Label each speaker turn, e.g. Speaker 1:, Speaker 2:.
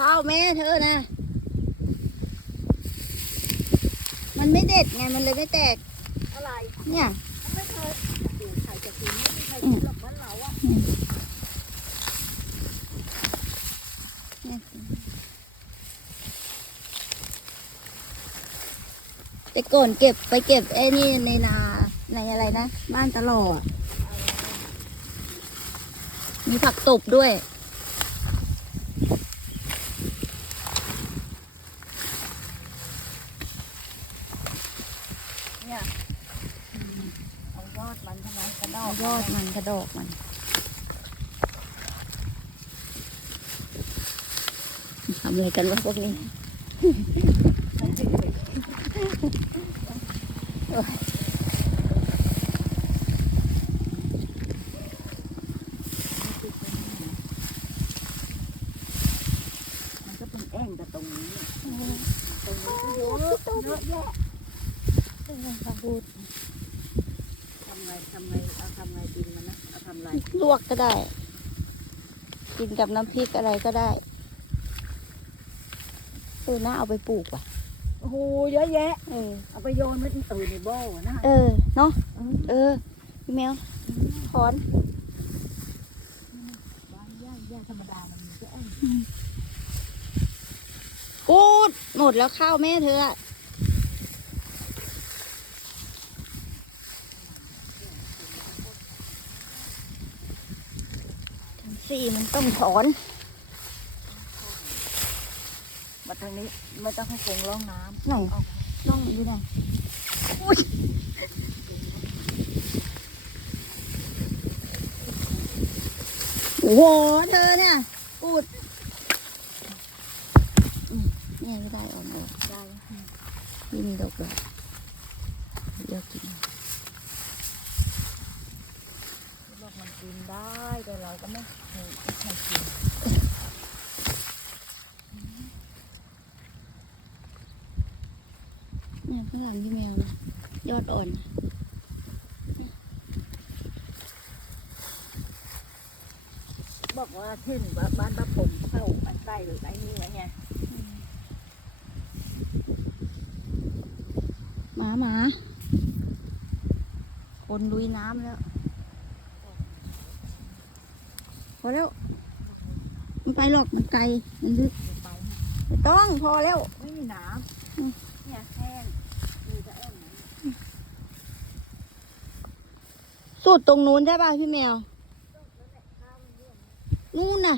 Speaker 1: ข้าวแม่เธอนะ มันไม่เด็ดไง มันเลยไม่แตก
Speaker 2: อะไร
Speaker 1: เนี่ย
Speaker 2: ไม่เคยดูใครจะกินไม่มีใครกินหรอกบ้านเราอะ
Speaker 1: แต่ก่อนเก็บไปเก็บไอ้นี่ในนาในอะไรนะ บ้านตลอดมีผักตบด้วย
Speaker 2: เนี่ยเอายอดมันใช่ไหมกระดอ
Speaker 1: เอา
Speaker 2: ก
Speaker 1: ยอดมันกระดอกมัน ทำอะไรกันวะพวกนี้
Speaker 2: มันก็เป็นแอ่งแต่ตรงนี้เนี่ยตรงนี้ก็เยอะเยอะแยะ ทำไงทำไงเอาทำไงกินมันนะเอาทำไร
Speaker 1: ลวกก็ได้ กินกับน้ำพริกอะไรก็ได้เออน่าเอาไปปลูกว่ะ
Speaker 2: โอ้โหเยอะแยะ
Speaker 1: เออ
Speaker 2: เอาไปโยนไว้ที่ตื่นในบ่อนะ
Speaker 1: เออเนาะเออพี่แมวถอน
Speaker 2: บ้านย่าย่าธรรมดา มันมีแค่แอ่ง
Speaker 1: กูดหมดแล้วข้าวแม่เธอ อะทั้งสี่มันต้องถอน
Speaker 2: มาทางนี้ไม่ต้องให้คงร่องน้ำ
Speaker 1: ไหน
Speaker 2: เอา
Speaker 1: ล่องอยู่ไหนอุ๊ยโอ้โหเธอเนี่ยกูดอืมนี่ก็ได้ออกมา
Speaker 2: ได้
Speaker 1: ที่มีดอกดอกเดี๋ยวกิน
Speaker 2: บอกมันกินได้แต่เราก็ไม่เค ยไม่เคยกิน
Speaker 1: เนี่ยข้างหลังพี่แมวนะยอดอ่อน
Speaker 2: บอกว่าเช่นว่าบ้านป้าผมเข้ามันใต้หรือไอ้นี่ไว้ไง
Speaker 1: หมาหมาคนลุยน้ำแล้ว พอแล้ว มันไปหรอกมันไกลมันลึก
Speaker 2: ไไม่
Speaker 1: ต้องพอแล้ว
Speaker 2: ไม่มีน้ำเนี่ยแห้งมีแต่แอ่ง
Speaker 1: สุดตรงนู้นใช่ป่ะพี่แมว นู่นน่ะ